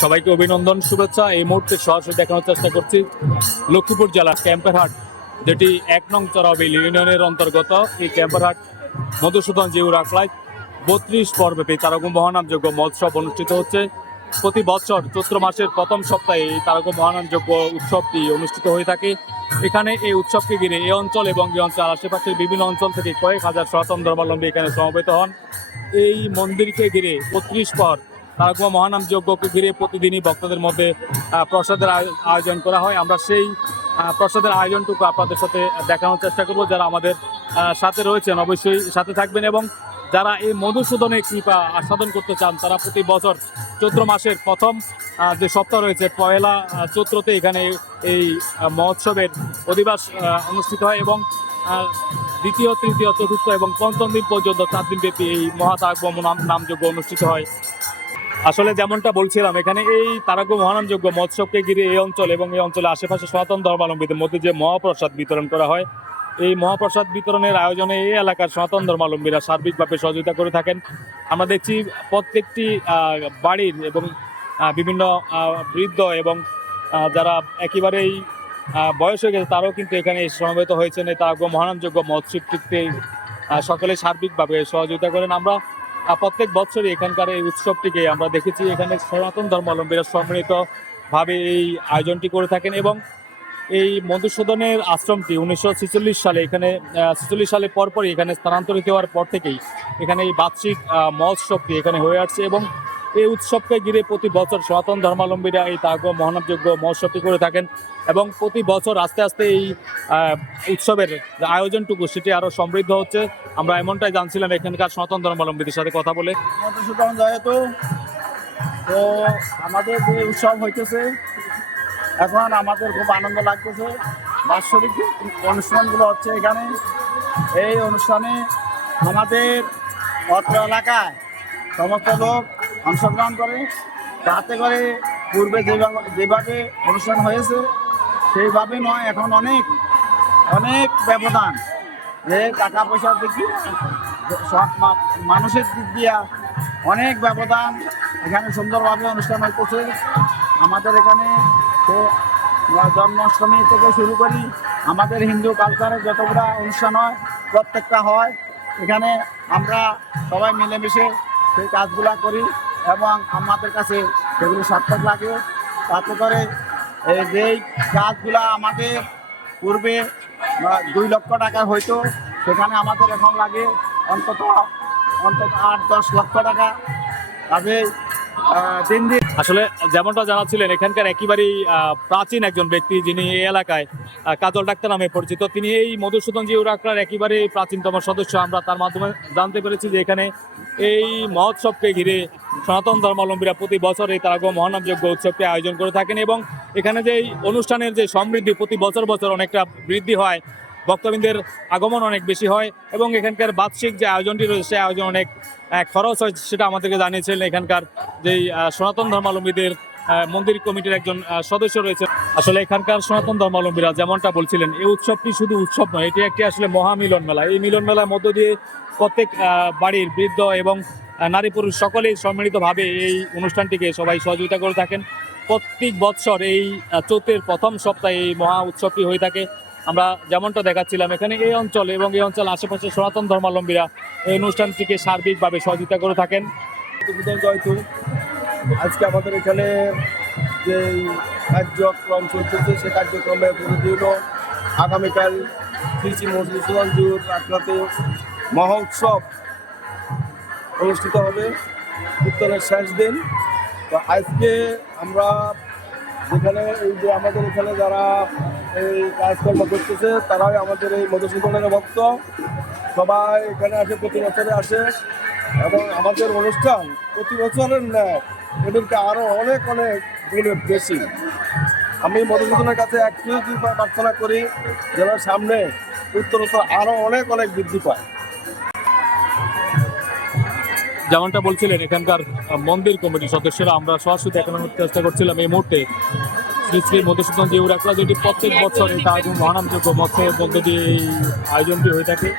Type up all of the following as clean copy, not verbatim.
সবাইকে অভিনন্দন, শুভেচ্ছা। এই মুহূর্তে সরাসরি দেখানোর চেষ্টা করছি লক্ষ্মীপুর জেলার ক্যাম্পারহাট, যেটি ১ নং চরাবিল ইউনিয়নের অন্তর্গত। এই ক্যাম্পারহাট মধুসূদন জিউর আখড়ায় ৩২ পর্বব্যাপী তারক মহানামযজ্ঞ মহোৎসব অনুষ্ঠিত হচ্ছে। প্রতি বছর চৈত্র মাসের প্রথম সপ্তাহে এই তারক মহানামযজ্ঞ উৎসবটি অনুষ্ঠিত হয়ে থাকে। এখানে এই উৎসবকে ঘিরে এই অঞ্চল এবং এই অঞ্চল আশেপাশের বিভিন্ন অঞ্চল থেকে কয়েক হাজার সনাতন ধর্মাবলম্বী এখানে সমবেত হন। এই মন্দিরকে ঘিরে ৩২ পর তারক মহানামযজ্ঞকে ঘিরে প্রতিদিনই ভক্তদের মধ্যে প্রসাদের আয়োজন করা হয়। আমরা সেই প্রসাদের আয়োজনটুকু আপনাদের সাথে দেখানোর চেষ্টা করব। যারা আমাদের সাথে রয়েছেন অবশ্যই সাথে থাকবেন, এবং যারা এই মধুসূদনের কৃপা আস্বাদন করতে চান তারা প্রতি বছর চৈত্র মাসের প্রথম যে সপ্তাহ রয়েছে পয়লা চৈত্রতে এখানে এই মহোৎসবের অধিবাস অনুষ্ঠিত হয়, এবং দ্বিতীয়, তৃতীয়, চতুর্থ এবং পঞ্চম দিন পর্যন্ত 4 দিন ব্যাপী এই মহাতারক নামযজ্ঞ অনুষ্ঠিত হয়। আসলে যেমনটা বলছিলাম, এখানে এই তারক মহানামযজ্ঞ মহোৎসবকে ঘিরে এই অঞ্চল এবং এই অঞ্চলে আশেপাশে সনাতন ধর্মাবলম্বীদের মধ্যে যে মহাপ্রসাদ বিতরণ করা হয়, এই মহাপ্রসাদ বিতরণের আয়োজনে এই এলাকার সনাতন ধর্মাবলম্বীরা সার্বিকভাবে সহযোগিতা করে থাকেন। আমরা দেখছি প্রত্যেকটি বাড়ির এবং বিভিন্ন বৃদ্ধ এবং যারা একেবারেই বয়স হয়ে গেছে তারাও কিন্তু এখানে সমবেত হয়েছেন এই তারক মহানামযজ্ঞ মহোৎসবটিতে। সকলে সার্বিকভাবে সহযোগিতা করেন। আমরা প্রত্যেক বছরই এখানকার এই উৎসবটিকে আমরা দেখেছি এখানে সনাতন ধর্মাবলম্বীরা সম্মিলিতভাবে এই আয়োজনটি করে থাকেন, এবং এই মধুসূদনের আশ্রমটি 1946 সালে এখানে 46 সালে পরপরই এখানে স্থানান্তরিত হওয়ার পর থেকেই এখানে এই বার্ষিক মহোৎসবটি এখানে হয়ে আসছে, এবং এই উৎসবকে ঘিরে প্রতি বছর সনাতন ধর্মাবলম্বীরা এই তারক মহানামযজ্ঞ মহোৎসবটি করে থাকেন, এবং প্রতি বছর আস্তে আস্তে এই উৎসবের যে আয়োজনটুকু সেটি আরও সমৃদ্ধ হচ্ছে। আমরা এমনটাই জানছিলাম এখানকার সনাতন ধর্মাবলম্বীদের সাথে কথা বলে। মধুসূদন যেহেতু তো আমাদের যে উৎসব হইতেছে এখন আমাদের খুব আনন্দ লাগতেছে। বাৎসরিক অনুষ্ঠানগুলো হচ্ছে এখানে, এই অনুষ্ঠানে আমাদের অত্র এলাকায় সমস্ত লোক অংশগ্রহণ করে, তাতে করে পূর্বে যেভাবে অনুষ্ঠান হয়েছে সেইভাবে নয়, এখন অনেক অনেক ব্যবধান, যে টাকা পয়সার দিক দিয়ে মানুষের দিক দিয়া অনেক ব্যবধান। এখানে সুন্দরভাবে অনুষ্ঠান হইতেছে। আমাদের এখানে জন্মাষ্টমী থেকে শুরু করি আমাদের হিন্দু কালচারে যতগুলো অনুষ্ঠান হয় প্রত্যেকটা হয় এখানে। আমরা সবাই মিলেমিশে সেই কাজগুলা করি এবং আমাদের কাছে সেগুলো সার্থক লাগে। তাতে করে যেই কাজগুলা আমাদের পূর্বে 2 লক্ষ টাকা হইতো সেখানে আমাদের এখন লাগে অন্তত 8-10 লক্ষ টাকা। তবে দিন দিন আসলে যেমনটা জানাচ্ছিলেন এখানকার একেবারেই প্রাচীন একজন ব্যক্তি, যিনি এই এলাকায় কাজল ডাক্তার নামে পরিচিত, তিনি এই মধুসূদন জিউর আখড়ার একেবারেই প্রাচীনতম সদস্য। আমরা তার মাধ্যমে জানতে পেরেছি যে এখানে এই মহোৎসবকে ঘিরে সনাতন ধর্মাবলম্বীরা প্রতি বছর এই তারক মহানামযজ্ঞ উৎসবকে আয়োজন করে থাকেন, এবং এখানে যে অনুষ্ঠানের যে সমৃদ্ধি প্রতি বছর বছর অনেকটা বৃদ্ধি হয়, ভক্তবৃন্দের আগমন অনেক বেশি হয়, এবং এখানকার বার্ষিক যে আয়োজনটি রয়েছে সে আয়োজন অনেক খরচ হয়, সেটা আমাদেরকে জানিয়েছিলেন এখানকার যেই সনাতন ধর্মাবলম্বীদের মন্দির কমিটির একজন সদস্য রয়েছে। আসলে এখানকার সনাতন ধর্মাবলম্বীরা যেমনটা বলছিলেন, এই উৎসবটি শুধু উৎসব নয়, এটি একটি আসলে মহামিলন মেলা। এই মিলন মেলার মধ্য দিয়ে প্রত্যেক বাড়ির বৃদ্ধ এবং নারী পুরুষ সকলেই সম্মিলিতভাবে এই অনুষ্ঠানটিকে সবাই সহযোগিতা করে থাকেন। প্রত্যেক বৎসর এই চৈত্রের প্রথম সপ্তাহে এই মহা উৎসবটি হয়ে থাকে। আমরা যেমনটা দেখাচ্ছিলাম এখানে এই অঞ্চল এবং এই অঞ্চল আশেপাশে সনাতন ধর্মাবলম্বীরা এই অনুষ্ঠানটিকে সার্বিকভাবে সহযোগিতা করে থাকেন। আজকে আমাদের এখানে যে কার্যক্রম চলতেছে সে কার্যক্রমের পরিধি হল আগামীকাল শ্রী মধুসূদন জিউর আখড়াতে মহা উৎসব অনুষ্ঠিত হবে, কীর্তনের শেষ দিন। তো আজকে আমরা যেখানে এই যে আমাদের এখানে যারা এই কাজকর্ম করতেছে তারাই আমাদের এই মধুসূদনের ভক্ত, সবাই এখানে আসে, প্রতি বছরে আসে, এবং আমাদের অনুষ্ঠান প্রতি বছরের ন্যায় এদেরকে আরও অনেক অনেক গুণে বেশি। আমি মধুসূদনের কাছে একটু প্রার্থনা করি যেন সামনে উত্তরোত্তর আরও অনেক অনেক বৃদ্ধি পায়। যেমনটা বলছিলেন এখানকার মন্দির কমিটির সদস্যরা, আমরা সরাসরি দেখানোর চেষ্টা করছিলাম এই মুহূর্তে শ্রী শ্রী মধুসূদন জিউর আখড়া, যেটি প্রত্যেক বছর এই তারক মহানামযজ্ঞ মহোৎসবের মধ্য দিয়ে এই আয়োজনটি হয়ে থাকে।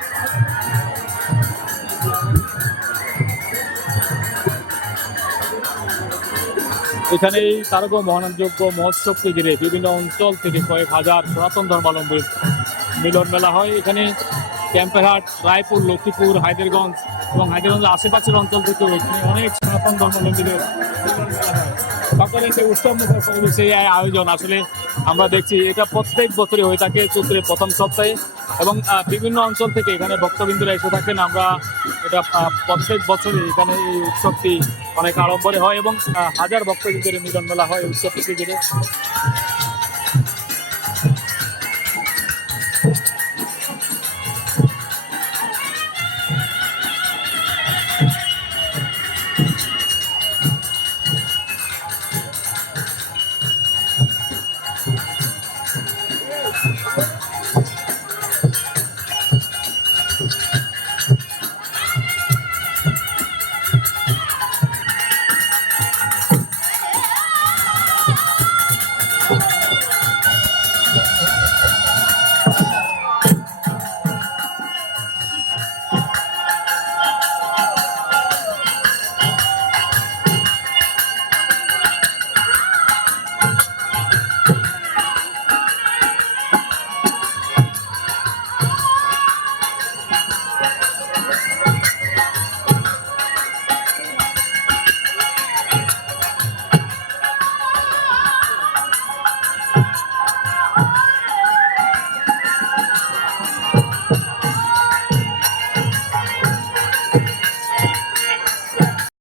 এখানে এই তারকা মহানযোগ্য মহোৎসবকে ঘিরে বিভিন্ন অঞ্চল থেকে কয়েক হাজার সনাতন ধর্মাবলম্বীর মিলন মেলা হয়। এখানে ক্যাম্পেরহাট, রায়পুর, লক্ষ্মীপুর, হায়দ্রারগঞ্জ এবং হায়দ্রারগঞ্জের আশেপাশের অঞ্চল থেকেও এখানে অনেক সনাতন ধর্মাবলম্বীদের মিলন মেলা হয়। সকলের যে উৎসবমুখর পরিবেশে এই আয়োজন আসলে আমরা দেখছি এটা প্রত্যেক বছরই হয়ে থাকে চৈত্রের প্রথম সপ্তাহে এবং বিভিন্ন অঞ্চল থেকে এখানে ভক্তবৃন্দরা এসে থাকেন। আমরা এটা প্রত্যেক বছরই এখানে এই উৎসবটি অনেক আড়ম্বরে হয় এবং হাজার ভক্তবৃন্দের মিলন মেলা হয় এই উৎসবটিকে ঘিরে।